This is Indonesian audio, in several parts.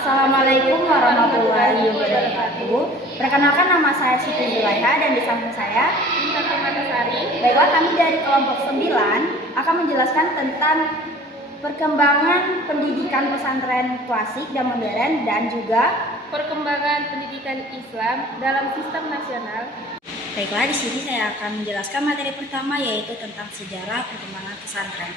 Assalamualaikum warahmatullahi wabarakatuh. Perkenalkan, nama saya Siti Zulaiha dan di samping saya Intan Permatasari. Baiklah, kami dari kelompok 9 akan menjelaskan tentang perkembangan pendidikan pesantren klasik dan modern dan juga Perkembangan pendidikan Islam dalam sistem nasional. Baiklah, di sini saya akan menjelaskan materi pertama, yaitu tentang sejarah perkembangan pesantren.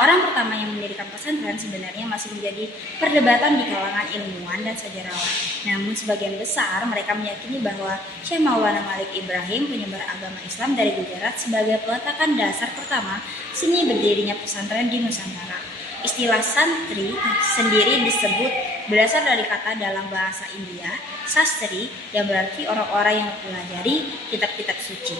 Orang pertama yang mendirikan pesantren sebenarnya masih menjadi perdebatan di kalangan ilmuwan dan sejarawan. Namun sebagian besar mereka meyakini bahwa Syekh Maulana Malik Ibrahim, penyebar agama Islam dari Gujarat, sebagai peletakan dasar pertama seni berdirinya pesantren di Nusantara. Istilah santri sendiri disebut berasal dari kata dalam bahasa India, sastri, yang berarti orang-orang yang mempelajari kitab-kitab suci.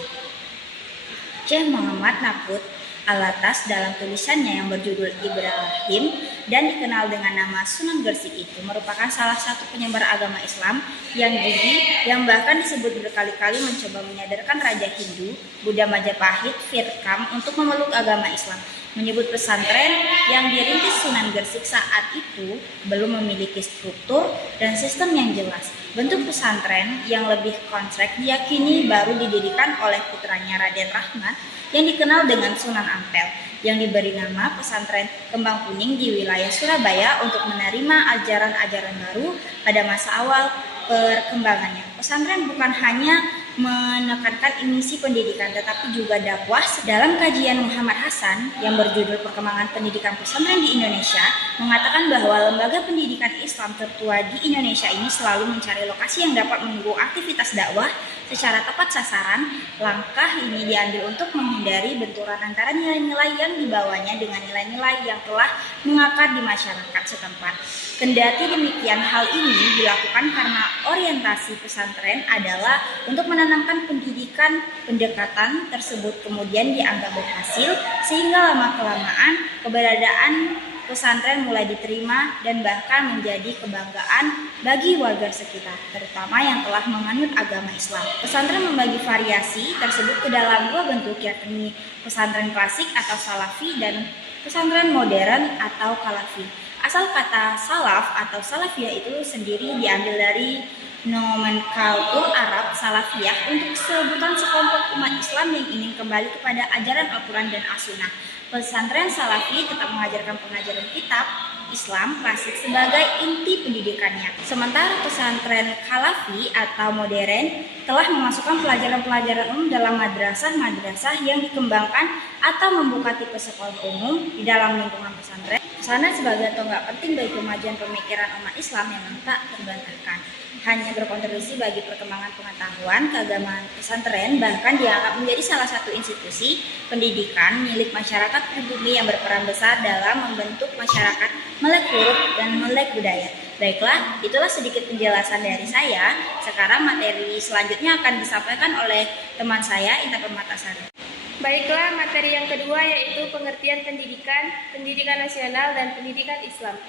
Syekh Muhammad Naqut Alatas dalam tulisannya yang berjudul Ibrahim dan dikenal dengan nama Sunan Gresik itu merupakan salah satu penyebar agama Islam yang gigih, yang bahkan disebut berkali-kali mencoba menyadarkan Raja Hindu Buddha Majapahit Virkam untuk memeluk agama Islam. Menyebut pesantren yang dirintis Sunan Gresik saat itu belum memiliki struktur dan sistem yang jelas. Bentuk pesantren yang lebih konsep diyakini baru didirikan oleh putranya Raden Rahmat yang dikenal dengan Sunan Ampel, yang diberi nama pesantren Kembang Kuning di wilayah Surabaya untuk menerima ajaran-ajaran baru pada masa awal perkembangannya. Pesantren bukan hanya menekankan misi pendidikan tetapi juga dakwah. Dalam kajian Muhammad Hasan yang berjudul Perkembangan Pendidikan Pesantren di Indonesia mengatakan bahwa lembaga pendidikan Islam tertua di Indonesia ini selalu mencari lokasi yang dapat mendukung aktivitas dakwah secara tepat sasaran. Langkah ini diambil untuk menghindari benturan antara nilai-nilai yang dibawanya dengan nilai-nilai yang telah mengakar di masyarakat setempat. Kendati demikian, hal ini dilakukan karena orientasi pesantren adalah untuk menanamkan pendidikan. Pendekatan tersebut kemudian dianggap berhasil sehingga lama-kelamaan keberadaan pesantren mulai diterima dan bahkan menjadi kebanggaan bagi warga sekitar, terutama yang telah menganut agama Islam. Pesantren membagi variasi tersebut ke dalam dua bentuk, yakni pesantren klasik atau salafi dan pesantren modern atau kalafi. Asal kata salaf atau salafiyah itu sendiri diambil dari nomenklatur Arab salafiyah untuk sebutan sekelompok umat Islam yang ingin kembali kepada ajaran Al-Quran dan As-Sunnah. Pesantren salafi tetap mengajarkan pengajaran kitab Islam klasik sebagai inti pendidikannya. Sementara pesantren kalafi atau modern telah memasukkan pelajaran-pelajaran umum dalam madrasah-madrasah yang dikembangkan atau membuka tipe sekolah umum di dalam lingkungan pesantren. Pesantren sebagai tonggak penting bagi kemajuan pemikiran umat Islam yang tak terbantahkan. Hanya berkontribusi bagi perkembangan pengetahuan keagamaan pesantren, bahkan dianggap menjadi salah satu institusi pendidikan milik masyarakat pribumi yang berperan besar dalam membentuk masyarakat melek huruf dan melek budaya. Baiklah, itulah sedikit penjelasan dari saya. Sekarang materi selanjutnya akan disampaikan oleh teman saya, Intan Permatasari. Baiklah, materi yang kedua yaitu pengertian pendidikan, pendidikan nasional dan pendidikan Islam.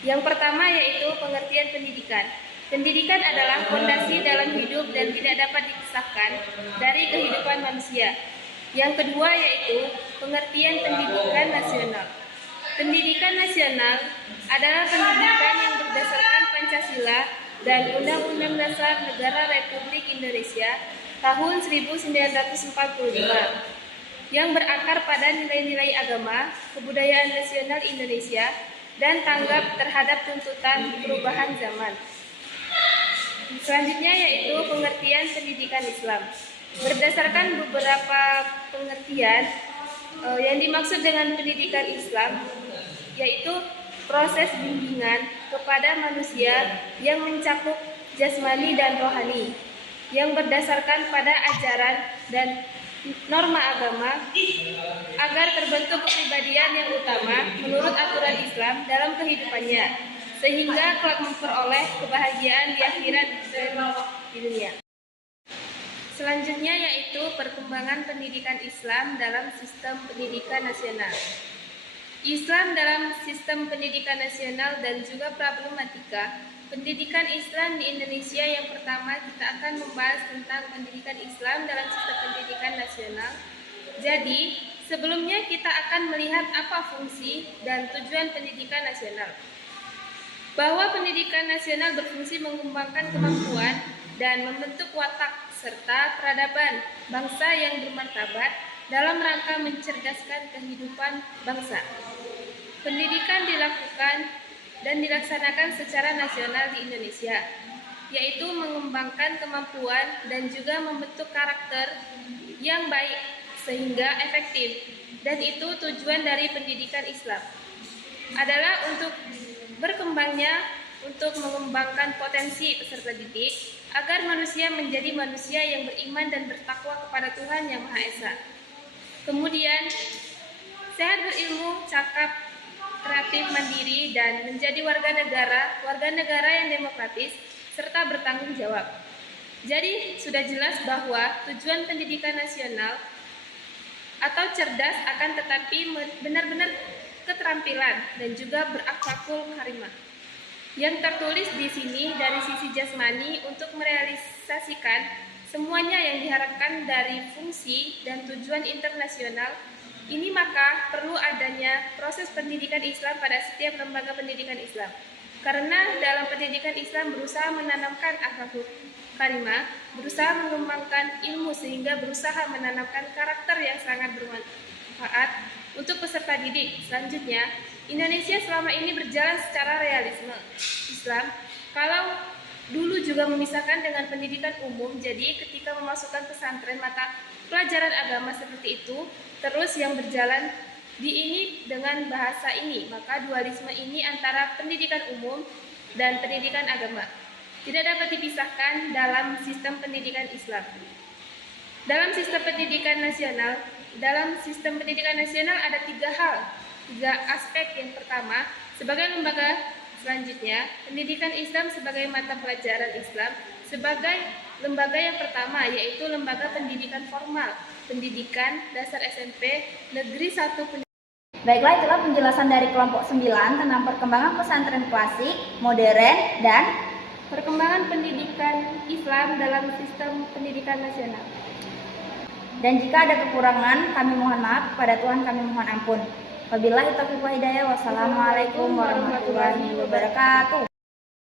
Yang pertama yaitu pengertian pendidikan. Pendidikan adalah fondasi dalam hidup dan tidak dapat dipisahkan dari kehidupan manusia. Yang kedua yaitu pengertian pendidikan nasional. Pendidikan nasional adalah pendidikan yang berdasarkan Pancasila dan Undang-Undang Dasar Negara Republik Indonesia tahun 1945 yang berakar pada nilai-nilai agama, kebudayaan nasional Indonesia, dan tanggap terhadap tuntutan perubahan zaman. Selanjutnya yaitu pengertian pendidikan Islam. Berdasarkan beberapa pengertian yang dimaksud dengan pendidikan Islam, yaitu proses bimbingan kepada manusia yang mencakup jasmani dan rohani, yang berdasarkan pada ajaran dan norma agama agar terbentuk kepribadian yang utama menurut aturan Islam dalam kehidupannya, sehingga kelak memperoleh kebahagiaan di akhirat dan di dunia. Selanjutnya yaitu perkembangan pendidikan Islam dalam sistem pendidikan nasional. Islam dalam sistem pendidikan nasional dan juga problematika pendidikan Islam di Indonesia. Yang pertama kita akan membahas tentang pendidikan Islam dalam sistem pendidikan nasional. Jadi sebelumnya kita akan melihat apa fungsi dan tujuan pendidikan nasional. bahwa pendidikan nasional berfungsi mengembangkan kemampuan dan membentuk watak serta peradaban bangsa yang bermartabat dalam rangka mencerdaskan kehidupan bangsa. Pendidikan dilakukan dan dilaksanakan secara nasional di Indonesia, yaitu mengembangkan kemampuan dan juga membentuk karakter yang baik sehingga efektif. Dan itu tujuan dari pendidikan Islam adalah untuk berkembangnya, untuk mengembangkan potensi peserta didik agar manusia menjadi manusia yang beriman dan bertakwa kepada Tuhan Yang Maha Esa. Kemudian sehat berilmu, cakap, kreatif, mandiri, dan menjadi warga negara yang demokratis serta bertanggung jawab. Jadi sudah jelas bahwa tujuan pendidikan nasional atau cerdas akan tetapi benar-benar keterampilan dan juga berakhlakul karimah. Yang tertulis di sini dari sisi jasmani untuk merealisasikan semuanya yang diharapkan dari fungsi dan tujuan internasional ini, maka perlu adanya proses pendidikan Islam pada setiap lembaga pendidikan Islam. Karena dalam pendidikan Islam berusaha menanamkan akhlakul karimah, berusaha mengembangkan ilmu sehingga berusaha menanamkan karakter yang sangat bermanfaat untuk peserta didik. Selanjutnya, Indonesia selama ini berjalan secara realisme Islam. Kalau dulu juga memisahkan dengan pendidikan umum, jadi ketika memasukkan pesantren mata pelajaran agama seperti itu, terus yang berjalan di ini dengan bahasa ini, maka dualisme ini antara pendidikan umum dan pendidikan agama tidak dapat dipisahkan dalam sistem pendidikan Islam. Dalam sistem pendidikan nasional ada tiga aspek. Yang pertama, sebagai lembaga selanjutnya, pendidikan Islam sebagai mata pelajaran Islam sebagai lembaga yang pertama, yaitu lembaga pendidikan formal, pendidikan dasar SMP Negeri 1. Baiklah, itulah penjelasan dari kelompok 9 tentang perkembangan pesantren klasik, modern, dan perkembangan pendidikan Islam dalam sistem pendidikan nasional. Dan jika ada kekurangan, kami mohon maaf, kepada Tuhan kami mohon ampun. Wabillahi taufiq wal hidayah. Wassalamualaikum warahmatullahi wabarakatuh.